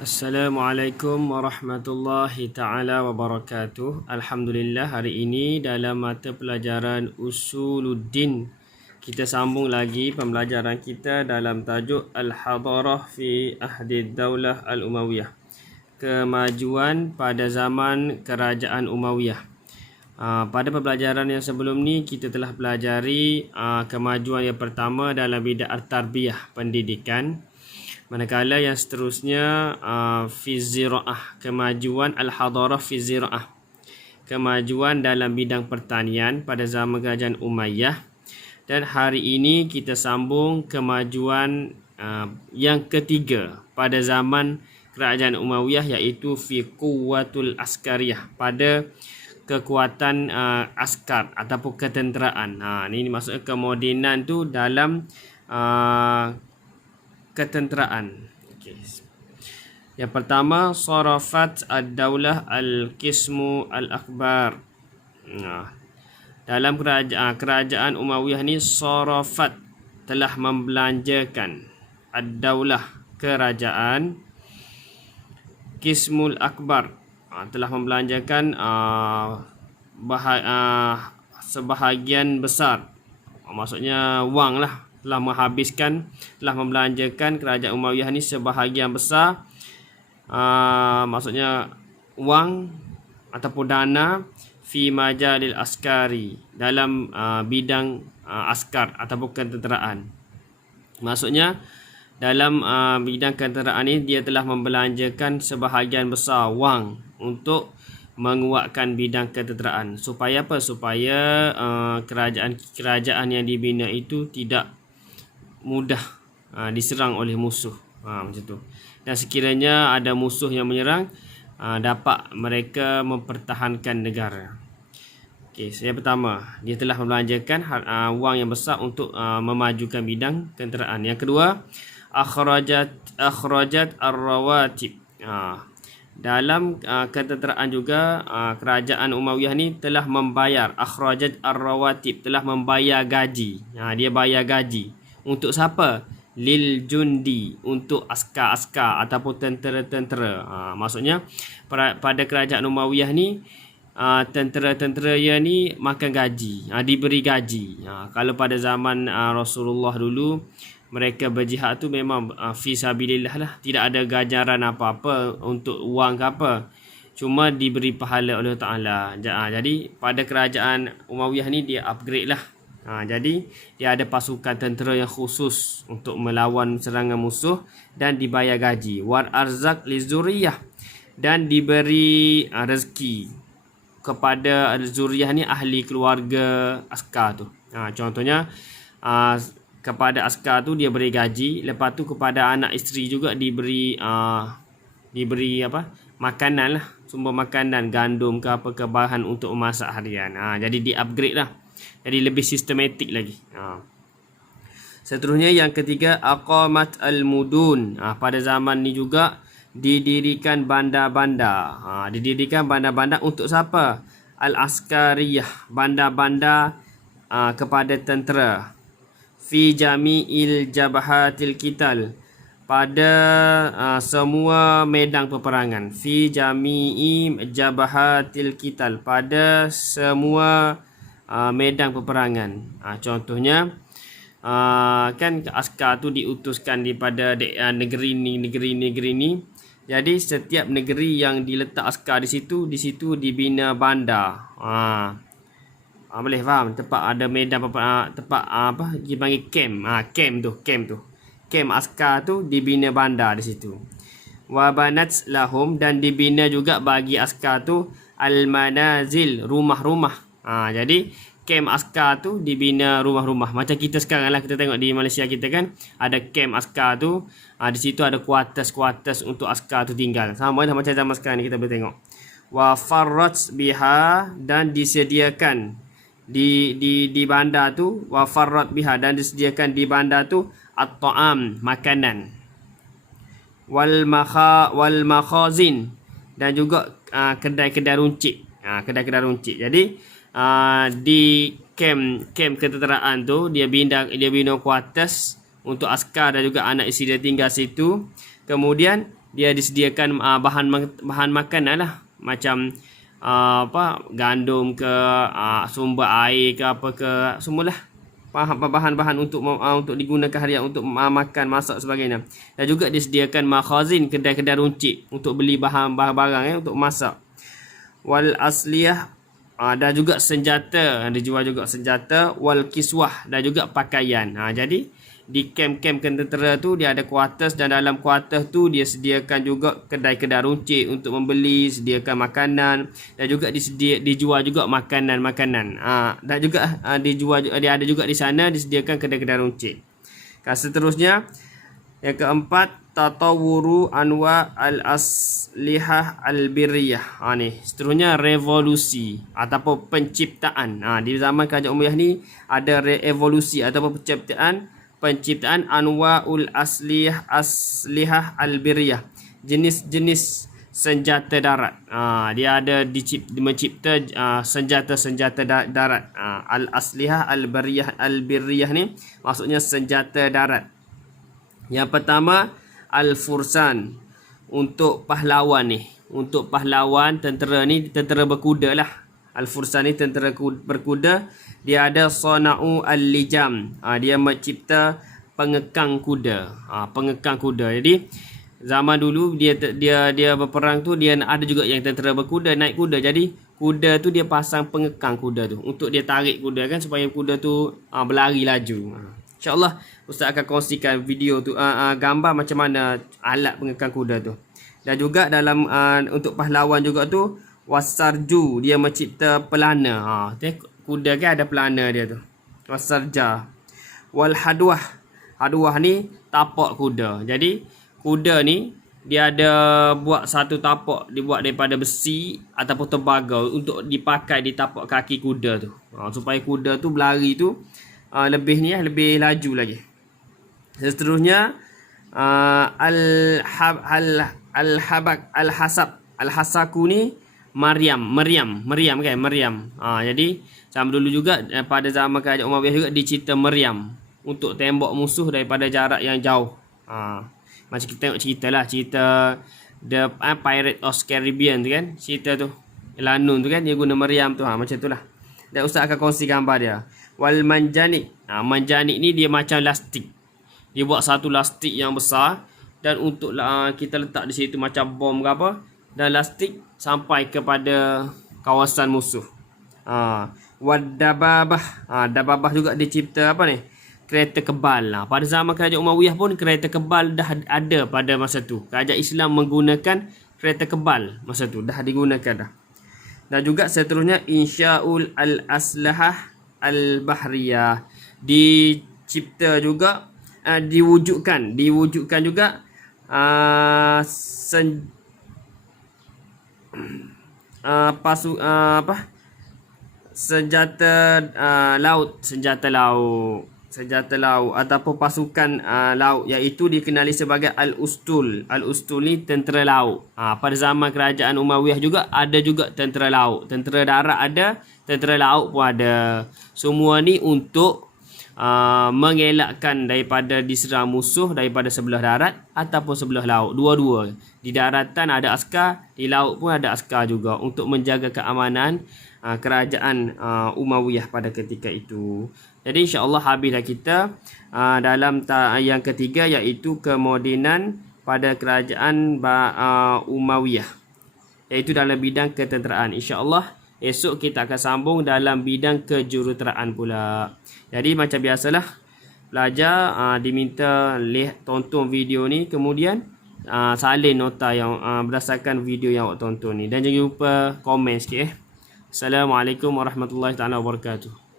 Assalamualaikum warahmatullahi taala wabarakatuh. Alhamdulillah, hari ini dalam mata pelajaran Usuluddin kita sambung lagi pembelajaran kita dalam tajuk Al-Hadarah fi Ahdi Daulah Al-Umayyah. Kemajuan pada zaman kerajaan Umayyah. Pada pembelajaran yang sebelum ni kita telah pelajari kemajuan yang pertama dalam bidang at-tarbiyah, pendidikan. Manakala yang seterusnya fi zira'ah, kemajuan al-hadarah fi zira'ah, kemajuan dalam bidang pertanian pada zaman kerajaan Umayyah. Dan hari ini kita sambung kemajuan yang ketiga pada zaman kerajaan Umayyah, iaitu fi quwwatul askariyah, pada kekuatan askar ataupun ketenteraan. Ini maksudnya kemodenan tu dalam ketenteraan. Okay. Yang pertama, sarafat ad-daulah al-qismu al-akbar. Dalam kerajaan Umayyah ni, sarafat telah membelanjakan ad-daulah, kerajaan, qismul akbar, telah membelanjakan sebahagian besar, maksudnya wang lah, telah menghabiskan, telah membelanjakan kerajaan Umayyah ni sebahagian besar, maksudnya wang ataupun dana, fi majalil askari, dalam bidang askar ataupun ketenteraan. Maksudnya dalam bidang ketenteraan ni dia telah membelanjakan sebahagian besar wang untuk menguatkan bidang ketenteraan. Supaya apa? Supaya kerajaan yang dibina itu tidak mudah diserang oleh musuh, macam tu. Dan sekiranya ada musuh yang menyerang, dapat mereka mempertahankan negara. Okey, yang pertama, dia telah membelanjakan wang yang besar untuk memajukan bidang ketenteraan. Yang kedua, akhrajat ar-rawatib. Dalam ketenteraan juga, kerajaan Umayyah ni telah membayar, akhrajat ar-rawatib, telah membayar gaji. Dia bayar gaji untuk siapa? Lil jundi, untuk askar-askar ataupun tentera-tentera. Maksudnya pada kerajaan Umayyah ni, tentera-tentera ya ni makan gaji, diberi gaji. Kalau pada zaman Rasulullah dulu, mereka berjihad tu memang fi sabilillah lah, tidak ada ganjaran apa-apa untuk wang ke apa, cuma diberi pahala oleh Ta'ala. Jadi pada kerajaan Umayyah ni dia upgrade lah. Jadi dia ada pasukan tentera yang khusus untuk melawan serangan musuh dan dibayar gaji. War arzak li zuriyah, dan diberi rezeki kepada zuriyah ni, ahli keluarga askar tu. Contohnya kepada askar tu dia beri gaji, lepas tu kepada anak isteri juga diberi apa, makanan lah, sumber makanan, gandum ke apa ke, bahan untuk memasak harian. Jadi di upgrade lah, jadi lebih sistematik lagi. Seterusnya yang ketiga, aqamat al-mudun. Pada zaman ni juga didirikan bandar-bandar. Didirikan bandar-bandar untuk siapa? Al-askariyah, bandar-bandar kepada tentera. Fi jami'il jabahatil qital, pada semua medang peperangan. Fi jami'i jabahatil qital, pada semua medang peperangan. Contohnya kan askar tu diutuskan daripada negeri ni. Jadi setiap negeri yang diletak askar di situ dibina bandar. Boleh faham? Tempat ada medan, tempat apa dipanggil camp. Camp askar tu dibina bandar di situ. Wa banat lahum, dan dibina juga bagi askar tu al-manazil, rumah-rumah. Jadi camp askar tu dibina rumah-rumah. Macam kita sekarang lah, kita tengok di Malaysia kita kan ada camp askar tu, di situ ada kuartus untuk askar tu tinggal. Sama lah macam zaman sekarang ni kita boleh tengok. Wa farrat biha, dan disediakan di bandar tu, wa farrat biha, dan disediakan di bandar tu at-ta'am, makanan. Wal makhazin, dan juga kedai-kedai runcit. Kedai-kedai runcit. Jadi di camp ketenteraan tu dia bina kuartus untuk askar dan juga anak isteri dia tinggal situ. Kemudian dia disediakan bahan makanan lah, macam gandum ke, sumber air ke, apa ke, semualah bahan-bahan untuk digunakan harian untuk makan, masak sebagainya. Dan juga disediakan makhazin, kedai-kedai runcit untuk beli bahan-barang untuk masak. Wal asliyah, dan juga senjata, dijual juga senjata. Wal kiswah, dan juga pakaian. Jadi di kem-kem tentera tu dia ada quarters, dan dalam quarters tu dia sediakan juga kedai-kedai runcit untuk membeli, sediakan makanan, dan juga dijual juga makanan-makanan. Dan juga dia ada juga di sana disediakan kedai-kedai runcit. Seterusnya yang keempat, tatawuru anwa al-aslihah al-birriyah. Ni seterusnya revolusi ataupun penciptaan. Di zaman Kerajaan Umayyah ni ada revolusi ataupun penciptaan anwaul aslihah al-birriyah, jenis-jenis senjata darat. Dia ada mencipta senjata-senjata darat. Al-aslihah al-birriyah ni maksudnya senjata darat. Yang pertama, al-fursan, untuk pahlawan ni. Untuk pahlawan tentera ni, tentera berkuda lah. Al-fursan ni tentera berkuda. Dia ada sana'u al-lijam, dia mencipta pengekang kuda. Pengekang kuda. Jadi zaman dulu dia berperang tu, dia ada juga yang tentera berkuda naik kuda. Jadi kuda tu dia pasang pengekang kuda tu untuk dia tarik kuda kan, supaya kuda tu berlari laju. InsyaAllah Ustaz akan kongsikan video tu, gambar macam mana alat pengekang kuda tu. Dan juga dalam untuk pahlawan juga tu, wasarju, dia mencipta pelana. Kuda kan ada pelana dia tu, wasarja. Wal hadwah, hadwah ni tapak kuda. Jadi kuda ni dia ada buat satu tapak, dibuat daripada besi ataupun tembaga untuk dipakai di tapak kaki kuda tu, supaya kuda tu berlari tu lebih laju lagi. Seterusnya al-hasaku ni Maryam kan. Jadi sama dulu juga pada zaman Kerajaan Umayyah juga dicipta Maryam untuk tembak musuh daripada jarak yang jauh. Macam kita tengok cerita The Pirate of Caribbean tu kan, cerita tu Lanun tu kan, dia guna Maryam tu, macam tu lah. Dan Ustaz akan kongsi gambar dia. Wal manjanik, manjanik ni dia macam lastik. Dia buat satu lastik yang besar, dan untuk kita letak di situ macam bom ke apa, dan lastik sampai kepada kawasan musuh. Wadababah, dababah juga dicipta apa ni, kereta kebal. Pada zaman Kerajaan Umayyah pun kereta kebal dah ada pada masa tu. Kerajaan Islam menggunakan kereta kebal masa tu, dah digunakan dah. Dan juga seterusnya insya'ul al-aslahah al-bahriyah, dicipta juga, diwujudkan juga senjata laut ataupun pasukan laut, iaitu dikenali sebagai al-ustul. Al-ustul ni tentera laut. Pada zaman Kerajaan Umayyah juga ada juga tentera laut, tentera darat ada, tentera laut pun ada. Semua ni untuk mengelakkan daripada diserang musuh daripada sebelah darat ataupun sebelah laut. Dua-dua. Di daratan ada askar, di laut pun ada askar juga, untuk menjaga keamanan kerajaan Umayyah pada ketika itu. Jadi insya-Allah habislah kita dalam yang ketiga, iaitu kemodenan pada kerajaan Umayyah, iaitu dalam bidang ketenteraan. Insya-Allah esok kita akan sambung dalam bidang kejuruteraan pula. Jadi macam biasalah, pelajar diminta tonton video ni, kemudian salin nota yang berdasarkan video yang awak tonton ni, dan jangan lupa komen sikit. Assalamualaikum warahmatullahi wabarakatuh.